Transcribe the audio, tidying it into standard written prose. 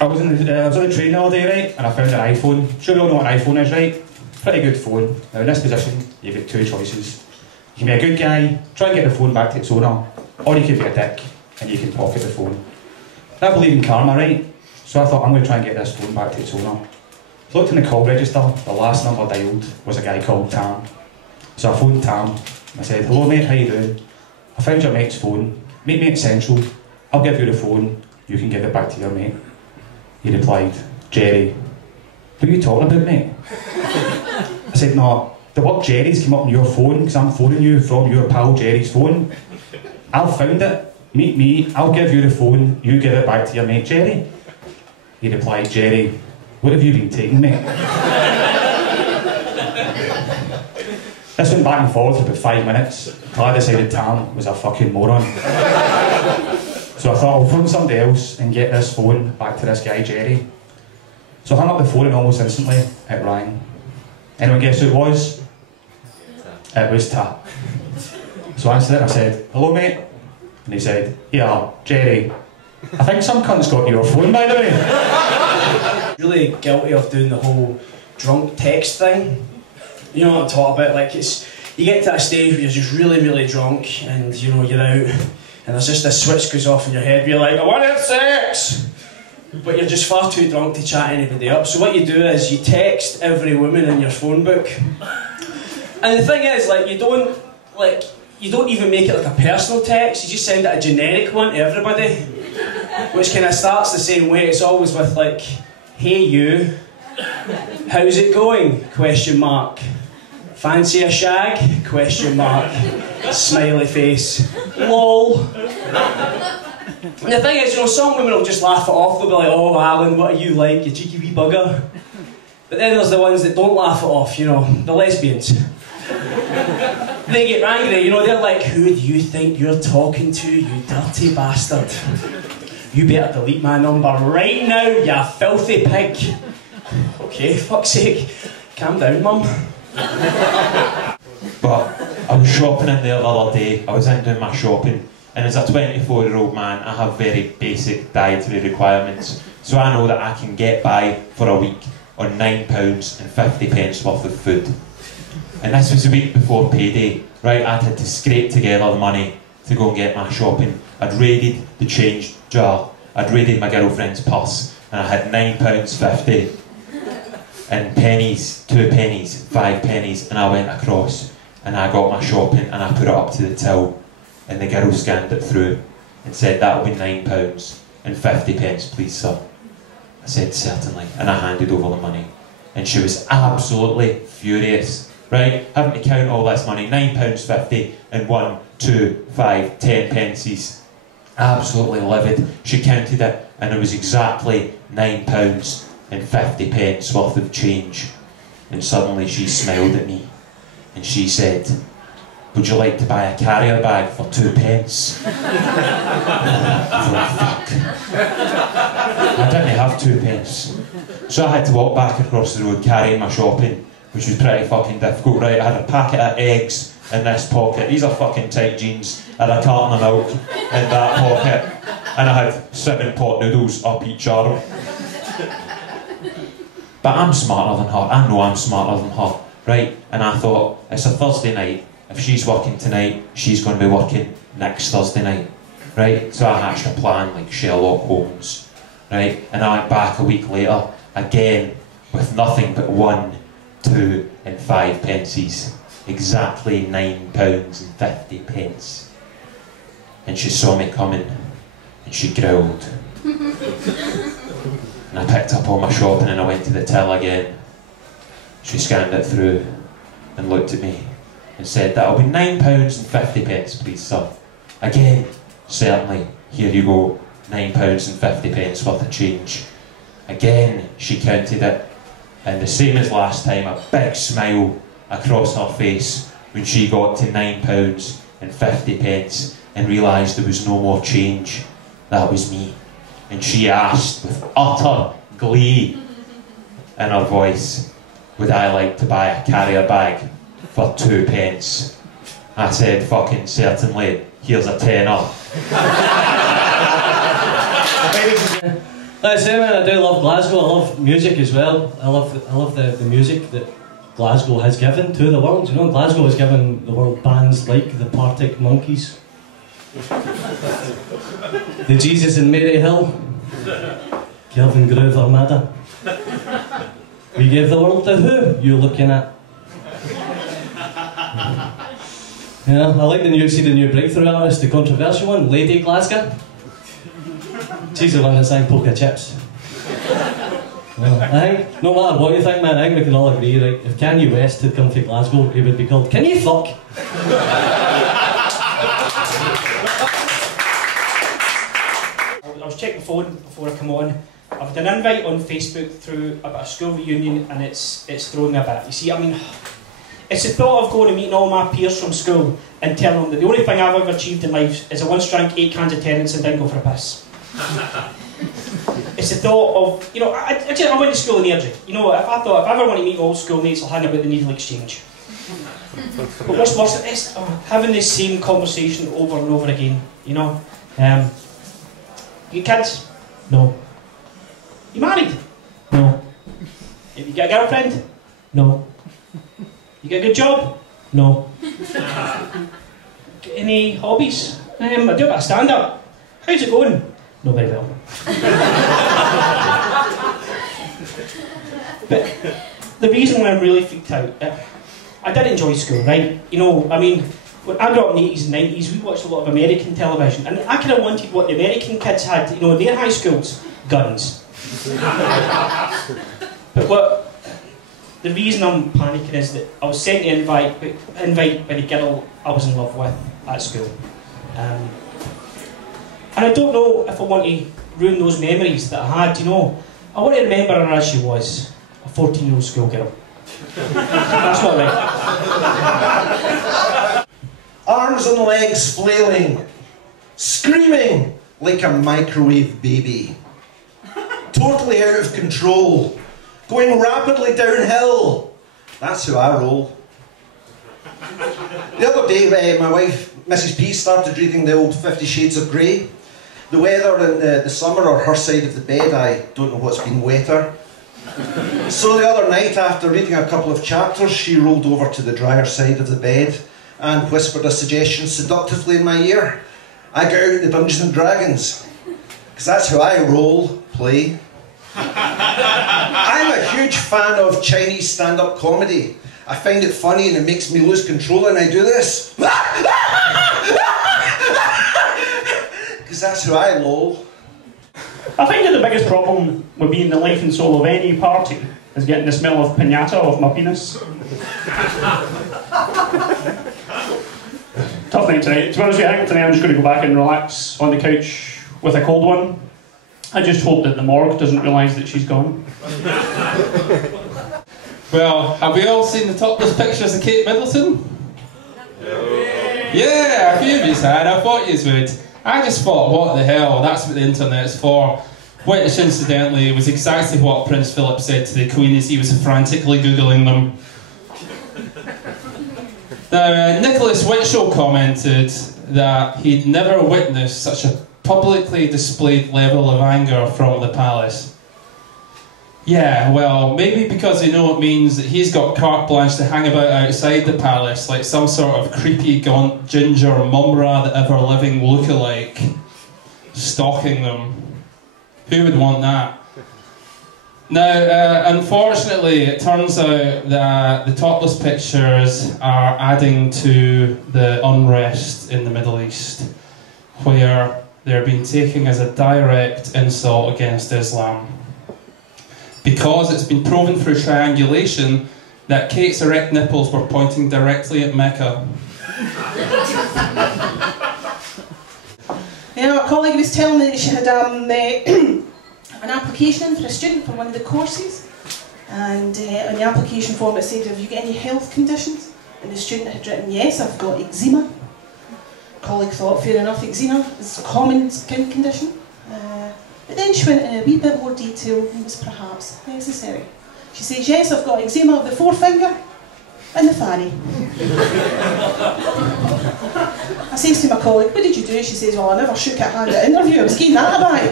I was on the train the other day, right, and I found an iPhone. Sure we all know what an iPhone is, right? Pretty good phone. Now in this position, you've got two choices. You can be a good guy, try and get the phone back to its owner, or you can be a dick, and you can pocket the phone. I believe in karma, right? So I thought, I'm going to try and get this phone back to its owner. I looked in the call register, the last number dialed was a guy called Tam. So I phoned Tam, I said, hello mate, how you doing? I found your mate's phone, meet me at Central, I'll give you the phone, you can give it back to your mate. He replied, Gerry, what are you talking about, mate? I said, no, the word Gerry's come up on your phone because I'm phoning you from your pal Gerry's phone. I'll find it, meet me, I'll give you the phone, you give it back to your mate Gerry. He replied, Gerry, what have you been taking, mate? This went back and forth for about 5 minutes until I decided Tam was a fucking moron. So I thought I'll phone somebody else and get this phone back to this guy Gerry. So I hung up the phone and almost instantly it rang. Anyone guess who it was? It was Ta. So I answered it and I said, hello mate. And he said, yeah, Gerry, I think some cunt's got your phone by the way. Really guilty of doing the whole drunk text thing. You know what I'm talking about? Like you get to that stage where you're just really, really drunk and you know you're out and there's just this switch goes off in your head where you're like, I want to have sex! But you're just far too drunk to chat anybody up. So what you do is you text every woman in your phone book. And the thing is, like, you don't even make it like a personal text, you just send it a generic one to everybody. Which kind of starts the same way. It's always with like, hey you, how's it going? Question mark. Fancy a shag? Question mark. Smiley face. LOL. And the thing is, you know, some women will just laugh it off. They'll be like, oh Alan, what are you like, you cheeky wee bugger? But then there's the ones that don't laugh it off, you know, the lesbians. They get angry, you know, they're like, who do you think you're talking to, you dirty bastard? You better delete my number right now, you filthy pig. Okay, fuck's sake. Calm down, mum. But I was shopping in there the other day. I was in doing my shopping, and as a 24-year-old man, I have very basic dietary requirements. So I know that I can get by for a week on £9.50 worth of food. And this was a week before payday, right? I'd had to scrape together the money to go and get my shopping. I'd raided the change jar, I'd raided my girlfriend's purse, and I had £9.50 and pennies, 2 pennies, 5 pennies, and I went across and I got my shopping and I put it up to the till, and the girl scanned it through and said, that'll be £9.50, please sir. I said, certainly, and I handed over the money. And she was absolutely furious, right? Having to count all this money, £9.50 and 1, 2, 5, 10 pences. Absolutely livid. She counted it and it was exactly £9.50 worth of change. And suddenly she smiled at me and she said, would you like to buy a carrier bag for 2 pence? I thought, fuck. I didn't have 2 pence. So I had to walk back across the road carrying my shopping, which was pretty fucking difficult, right? I had a packet of eggs in this pocket. These are fucking tight jeans. I had a carton of milk in that pocket. And I had 7 pot noodles up each arm. But I'm smarter than her. I know I'm smarter than her, right? And I thought, it's a Thursday night. If she's working tonight, she's going to be working next Thursday night, right? So I hatched a plan like Sherlock Holmes, right? And I went back a week later, again, with nothing but 1, 2 and 5 pences. Exactly £9.50. And she saw me coming, and she growled. And I picked up all my shopping and I went to the till again. She scanned it through and looked at me and said, that'll be £9.50, please sir. Again, certainly, here you go, £9.50 worth of change. Again, she counted it, and the same as last time, a big smile across her face when she got to £9.50 and realised there was no more change. That was me. And she asked with utter glee in her voice, would I like to buy a carrier bag for 2 pence? I said, fucking certainly, here's a tenner. That's it, man. I do love Glasgow. I love music as well. I love the music that Glasgow has given to the world. You know, Glasgow has given the world bands like the Partick Monkeys, the Jesus and Mary Hill, Kelvin Groove Armada. We gave the world the Who you're looking at. Yeah, I like the new breakthrough artist, the controversial one, Lady Glasgow. She's the one that sang Poker Chips. Well, I think, no matter what you think, man, I think we can all agree, right? If Kanye West had come to Glasgow, he would be called Can You Fuck? I was checking the phone before I come on. I've had an invite on Facebook through a bit of school reunion, and it's thrown me a bit. You see, I mean, it's the thought of going and meeting all my peers from school and telling them that the only thing I've ever achieved in life is I once drank 8 cans of Tennent's and didn't go for a piss. It's the thought of, you know, I went to school in Airdrie. You know, if I thought, if I ever want to meet old schoolmates, I'll hang about the needle exchange. But what's worse is having this same conversation over and over again, you know. You kids? No. You married? No. Have you got a girlfriend? No. You got a good job? No. Got any hobbies? I do a bit of stand-up. How's it going? Not very well. But the reason why I'm really freaked out, I did enjoy school, right? You know, I mean, when I grew up in the 80s and 90s, we watched a lot of American television, and I kind of wanted what the American kids had, you know, in their high schools, guns. But the reason I'm panicking is that I was sent an invite by the girl I was in love with at school. And I don't know if I want to ruin those memories that I had, you know. I want to remember her as she was, a 14-year-old schoolgirl. That's not right. Arms and legs flailing, screaming like a microwave baby. Totally out of control, going rapidly downhill. That's who I roll. The other day, my wife, Mrs. P, started reading the old 50 Shades of Grey. The weather in the summer or her side of the bed, I don't know what's been wetter. So the other night, after reading a couple of chapters, she rolled over to the drier side of the bed and whispered a suggestion seductively in my ear. I got out the Dungeons and Dragons, because that's how I play. I'm a huge fan of Chinese stand-up comedy. I find it funny and it makes me lose control, and I do this. Because that's who I lol. I think that the biggest problem with being the life and soul of any party is getting the smell of piñata off my penis. Tough night tonight. To be honest with you, I think tonight I'm just going to go back and relax on the couch with a cold one. I just hope that the morgue doesn't realise that she's gone. Well, have we all seen the topless pictures of Kate Middleton? Yeah, a few of you had. I thought you would. I just thought, what the hell, that's what the internet's for. Which, incidentally, was exactly what Prince Philip said to the Queen as he was frantically Googling them. Now, Nicholas Witchell commented that he'd never witnessed such a publicly displayed level of anger from the palace. Yeah, well, maybe because they know it means that he's got carte blanche to hang about outside the palace like some sort of creepy gaunt ginger mumra that ever living lookalike, stalking them. Who would want that? Now, unfortunately, it turns out that the topless pictures are adding to the unrest in the Middle East, where they're being taken as a direct insult against Islam. Because it's been proven through triangulation that Kate's erect nipples were pointing directly at Mecca. You know, a colleague was telling me that she had an application in for a student for one of the courses, and on the application form it said, have you got any health conditions? And the student had written, yes, I've got eczema. A colleague thought, fair enough, eczema is a common skin condition. But then she went in a wee bit more detail than was perhaps necessary. She says, yes, I've got eczema of the forefinger and the fanny. I says to my colleague, what did you do? She says, well, I never shook her hand at interview, I was getting that about.